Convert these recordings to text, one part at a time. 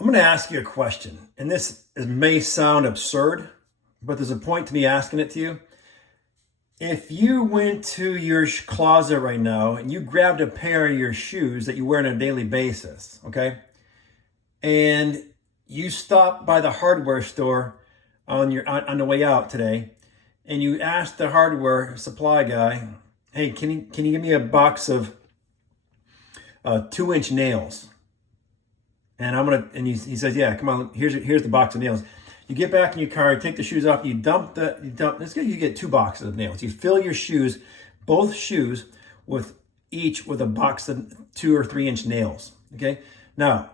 I'm going to ask you a question, and this may sound absurd, but there's a point to me asking it to you. If you went to your closet right now and you grabbed a pair of your shoes that you wear on a daily basis, okay, and you stopped by the hardware store on the way out today, and you asked the hardware supply guy, "Hey, can you give me a box of 2-inch nails?" And he says, "Yeah, come on, here's the box of nails." You get back in your car, you take the shoes off, you dump, let's go, you get 2 boxes of nails. You fill your shoes, both shoes, with a box of 2 or 3-inch nails, okay? Now,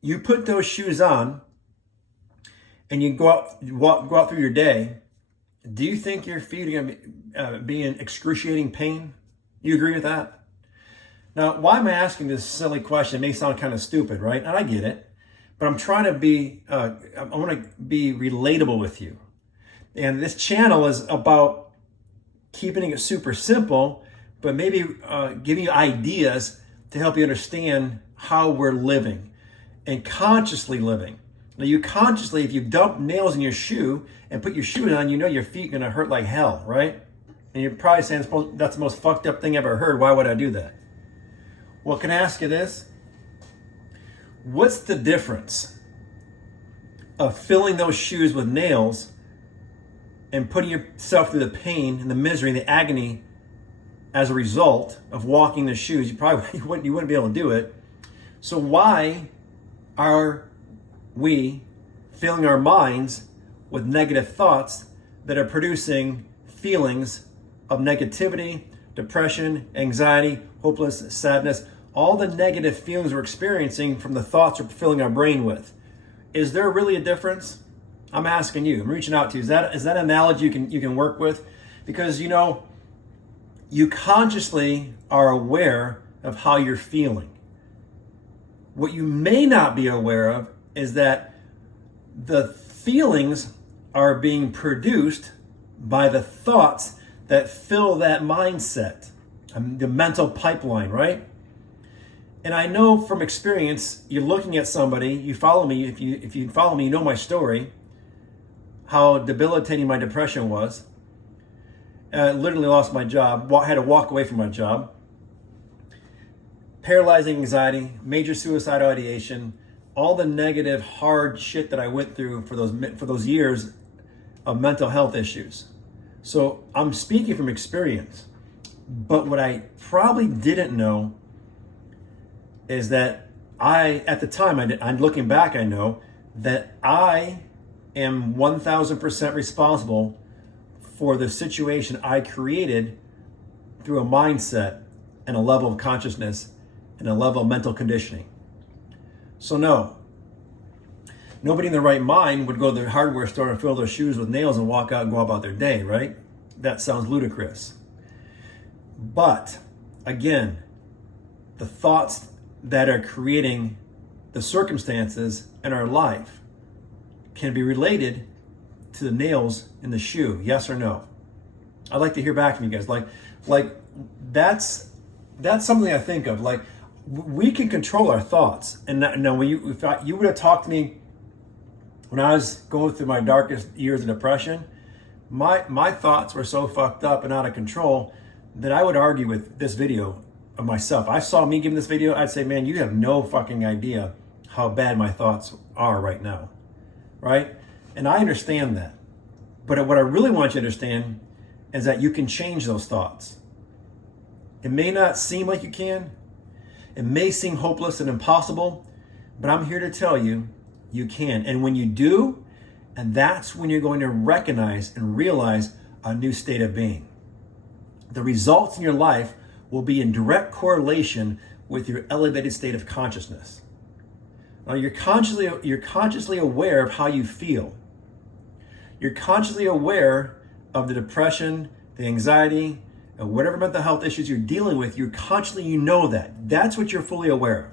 you put those shoes on and you go out through your day. Do you think your feet are gonna be in excruciating pain? You agree with that? Now, why am I asking this silly question? It may sound kind of stupid, right? And I get it, but I'm trying to be, I want to be relatable with you. And this channel is about keeping it super simple, but maybe giving you ideas to help you understand how we're living and consciously living. Now, you consciously, if you dump nails in your shoe and put your shoe on, you know your feet are going to hurt like hell, right? And you're probably saying, that's the most fucked up thing I've ever heard. Why would I do that? Well, can I ask you this? What's the difference of filling those shoes with nails and putting yourself through the pain and the misery and the agony as a result of walking the shoes? You wouldn't be able to do it. So why are we filling our minds with negative thoughts that are producing feelings of negativity, depression, anxiety, hopeless, sadness, all the negative feelings we're experiencing from the thoughts we're filling our brain with? Is there really a difference? I'm asking you. I'm reaching out to you. Is that an analogy you can work with? Because you consciously are aware of how you're feeling. What you may not be aware of is that the feelings are being produced by the thoughts that fill that mindset, the mental pipeline, right? And I know from experience, you're looking at somebody, you follow me, if you follow me, you know my story, how debilitating my depression was. I literally lost my job, had to walk away from my job. Paralyzing anxiety, major suicidal ideation, all the negative, hard shit that I went through for those years of mental health issues. So I'm speaking from experience. But what I probably didn't know is that at the time, I'm looking back, I know that I am 1,000% responsible for the situation I created through a mindset and a level of consciousness and a level of mental conditioning. So no, nobody in their right mind would go to the hardware store and fill their shoes with nails and walk out and go about their day, right? That sounds ludicrous. But again, the thoughts that are creating the circumstances in our life can be related to the nails in the shoe, yes or no? I'd like to hear back from you guys. Like that's something I think of. Like, we can control our thoughts. And now, if you would have talked to me when I was going through my darkest years of depression, my thoughts were so fucked up and out of control that I would argue with this video of myself. I saw me giving this video, I'd say, man, you have no fucking idea how bad my thoughts are right now, right? And I understand that. But what I really want you to understand is that you can change those thoughts. It may not seem like you can. It may seem hopeless and impossible, but I'm here to tell you, you can. And when you do, and that's when you're going to recognize and realize a new state of being. The results in your life will be in direct correlation with your elevated state of consciousness. Now, you're consciously aware of how you feel. You're consciously aware of the depression, the anxiety, and whatever mental health issues you're dealing with. You're consciously, you know that. That's what you're fully aware of.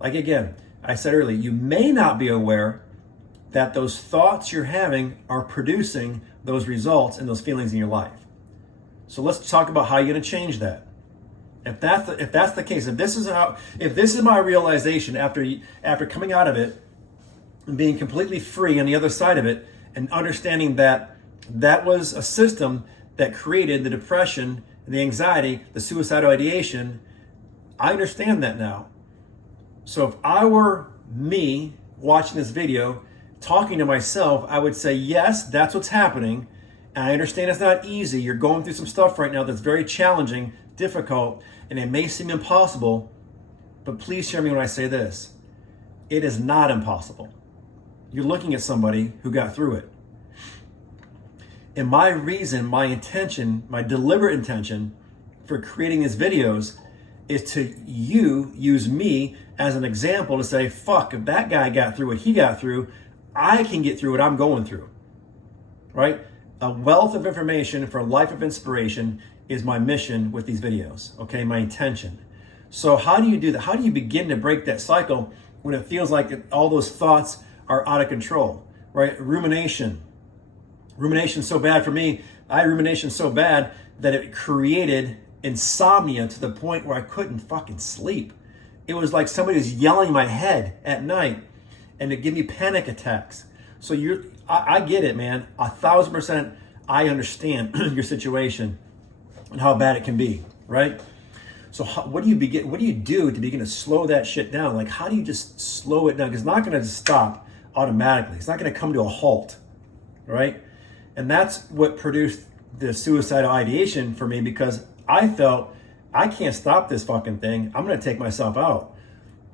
Like, again, I said earlier, you may not be aware that those thoughts you're having are producing those results and those feelings in your life. So let's talk about how you're going to change that. If that's the case, if this is my realization after coming out of it, and being completely free on the other side of it, and understanding that that was a system that created the depression, the anxiety, the suicidal ideation. I understand that now. So if I were me watching this video, talking to myself, I would say, yes, that's what's happening. And I understand it's not easy. You're going through some stuff right now that's very challenging, difficult, and it may seem impossible, but please hear me when I say this. It is not impossible. You're looking at somebody who got through it. And my reason, my intention, my deliberate intention for creating these videos is to use me as an example to say, fuck, if that guy got through what he got through, I can get through what I'm going through, right? A wealth of information for a life of inspiration is my mission with these videos, okay? My intention. So how do you do that? How do you begin to break that cycle when it feels like all those thoughts are out of control, right? Rumination. Rumination's so bad for me. I had rumination so bad that it created insomnia to the point where I couldn't fucking sleep. It was like somebody was yelling in my head at night, and it gave me panic attacks. So I get it, man. 1,000%. I understand your situation and how bad it can be, right? So what do you do to begin to slow that shit down? Like, how do you just slow it down? Because it's not going to stop automatically. It's not going to come to a halt, right? And that's what produced the suicidal ideation for me, because I felt I can't stop this fucking thing. I'm going to take myself out.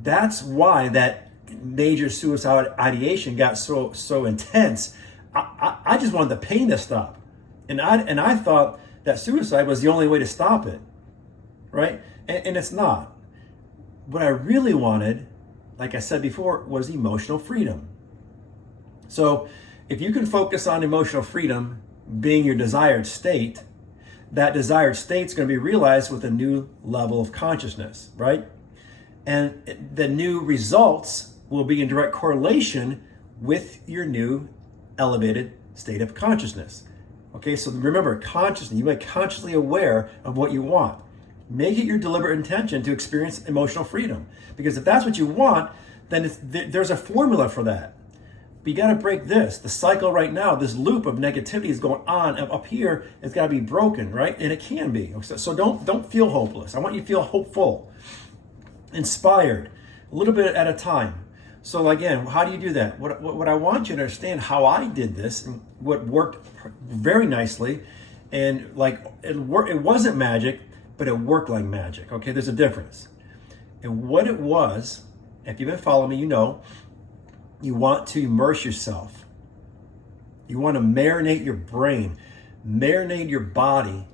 That's why that major suicidal ideation got so intense. I just wanted the pain to stop. And I thought that suicide was the only way to stop it, right? And it's not. What I really wanted, like I said before, was emotional freedom. So if you can focus on emotional freedom being your desired state, that desired state is going to be realized with a new level of consciousness, right? And the new results will be in direct correlation with your new elevated state of consciousness. Okay, so remember, consciously, you make consciously aware of what you want. Make it your deliberate intention to experience emotional freedom. Because if that's what you want, then there's a formula for that. But you got to break this. The cycle right now, this loop of negativity is going on up here. It's got to be broken, right? And it can be. So don't feel hopeless. I want you to feel hopeful, inspired, a little bit at a time. So again, how do you do that? What I want you to understand how I did this, and what worked very nicely, and like it wasn't magic, but it worked like magic. Okay, there's a difference. And what it was, if you've been following me, you know, you want to immerse yourself. You want to marinate your brain, marinate your body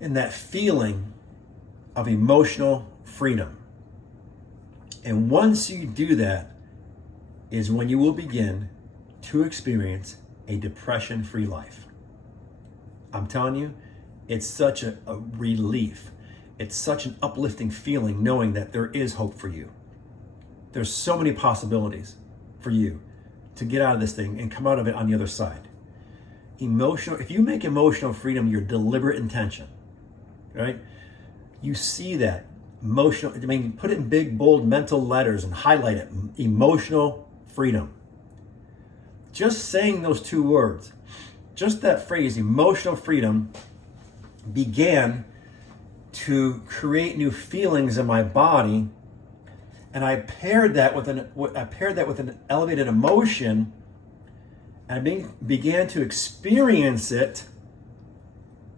in that feeling of emotional freedom. And once you do that is when you will begin to experience a depression-free life. I'm telling you, it's such a relief. It's such an uplifting feeling knowing that there is hope for you. There's so many possibilities for you to get out of this thing and come out of it on the other side. If you make emotional freedom your deliberate intention, right? You see that emotional, put it in big, bold mental letters and highlight it, emotional freedom. Just saying those two words, just that phrase, emotional freedom, began to create new feelings in my body. And I paired that with an elevated emotion, and I began to experience it,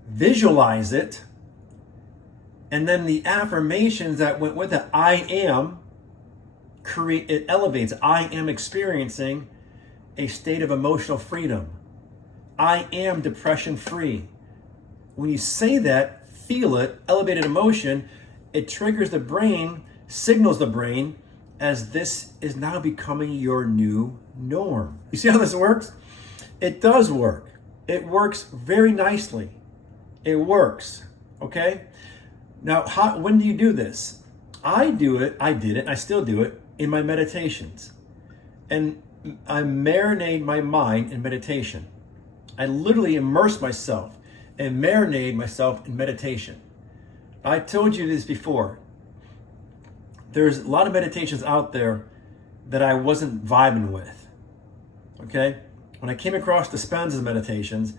visualize it, and then the affirmations that went with it. I am, it elevates. I am experiencing a state of emotional freedom. I am depression free. When you say that, feel it, elevated emotion, it triggers the brain, signals the brain as this is now becoming your new norm. You see how this works? It does work. It works very nicely. It works, okay? Now, when do you do this? I did it, and I still do it in my meditations. And I marinate my mind in meditation. I literally immerse myself and marinate myself in meditation. I told you this before. There's a lot of meditations out there that I wasn't vibing with. Okay? When I came across Dispenza's meditations,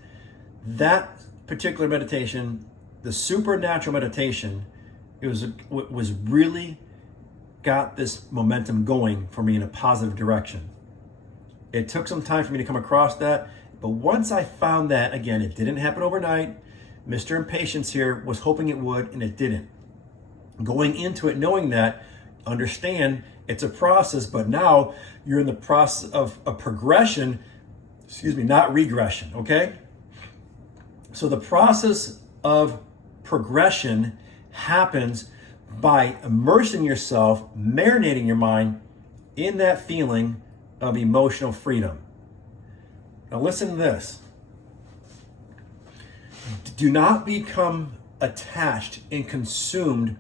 that particular meditation, the supernatural meditation, it was really got this momentum going for me in a positive direction. It took some time for me to come across that, but once I found that, again, it didn't happen overnight. Mr. Impatience here was hoping it would, and it didn't. Going into it knowing that, understand it's a process, but now you're in the process of a progression, not regression, okay? So the process of progression happens by immersing yourself, marinating your mind in that feeling of emotional freedom. Now listen to this. Do not become attached and consumed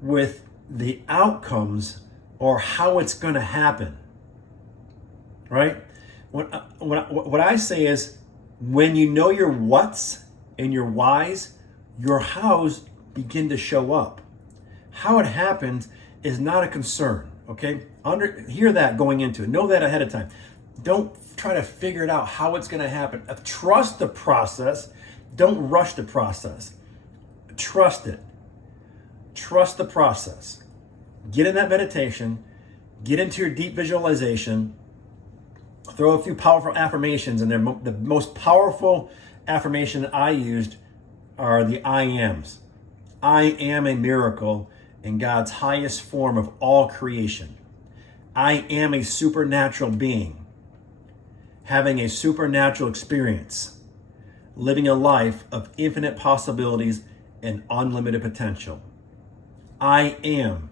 with the outcomes or how it's going to happen, right? What I say is, when you know your what's and your whys, your hows begin to show up. How it happens is not a concern, okay? Hear that going into it. Know that ahead of time. Don't try to figure it out how it's going to happen. Trust the process. Don't rush the process. Trust it. Trust the process. Get in that meditation. Get into your deep visualization. Throw a few powerful affirmations in there. The most powerful affirmation I used are the I ams. I am a miracle in God's highest form of all creation. I am a supernatural being, having a supernatural experience, living a life of infinite possibilities and unlimited potential. I am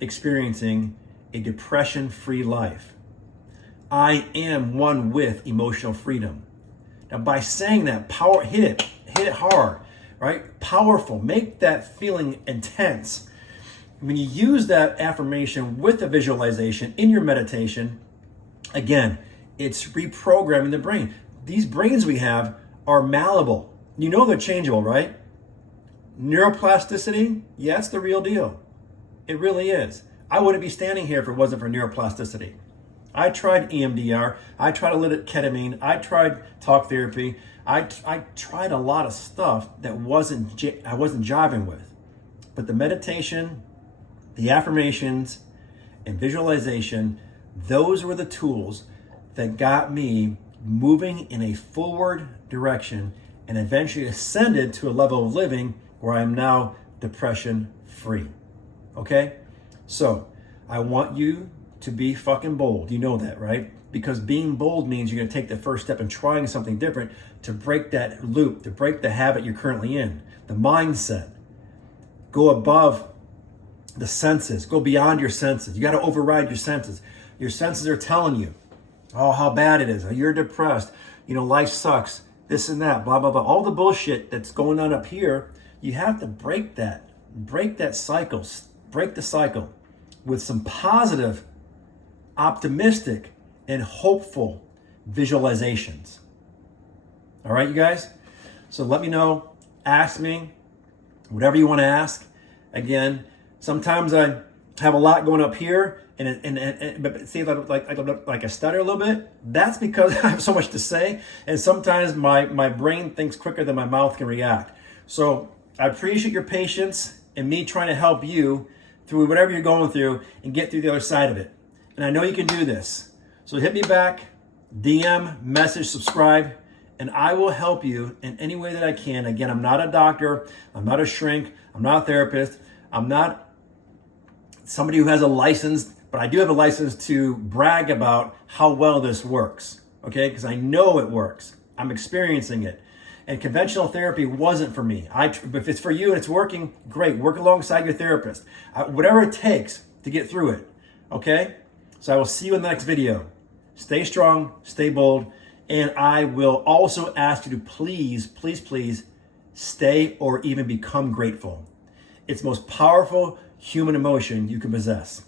experiencing a depression-free life. I am one with emotional freedom. Now, by saying that, hit it hard, right? Powerful, make that feeling intense. When you use that affirmation with a visualization in your meditation, again, it's reprogramming the brain. These brains we have are malleable. You know they're changeable, right? Neuroplasticity, yeah, it's the real deal. It really is. I wouldn't be standing here if it wasn't for neuroplasticity. I tried EMDR, I tried a little ketamine, I tried talk therapy, I tried a lot of stuff that I wasn't jiving with. But the meditation, the affirmations, and visualization, those were the tools that got me moving in a forward direction and eventually ascended to a level of living where I'm now depression free. Okay? So I want you to be fucking bold. You know that, right? Because being bold means you're going to take the first step in trying something different to break that loop, to break the habit you're currently in, the mindset. Go above the senses. Go beyond your senses. You got to override your senses. Your senses are telling you, oh, how bad it is. Oh, you're depressed. Life sucks. This and that, blah, blah, blah. All the bullshit that's going on up here, you have to break that. Break that cycle. Break the cycle with some positive, optimistic, and hopeful visualizations. All right, you guys? So let me know. Ask me whatever you want to ask. Again, sometimes I have a lot going up here, but see, like I stutter a little bit. That's because I have so much to say, and sometimes my brain thinks quicker than my mouth can react. So I appreciate your patience and me trying to help you through whatever you're going through and get through the other side of it. And I know you can do this. So hit me back, DM, message, subscribe, and I will help you in any way that I can. Again, I'm not a doctor. I'm not a shrink. I'm not a therapist. I'm not somebody who has a license, but I do have a license to brag about how well this works, okay? Because I know it works. I'm experiencing it. And conventional therapy wasn't for me. If it's for you and it's working, great. Work alongside your therapist. Whatever it takes to get through it, okay? So I will see you in the next video. Stay strong, stay bold, and I will also ask you to please, please, please stay or even become grateful. It's the most powerful human emotion you can possess.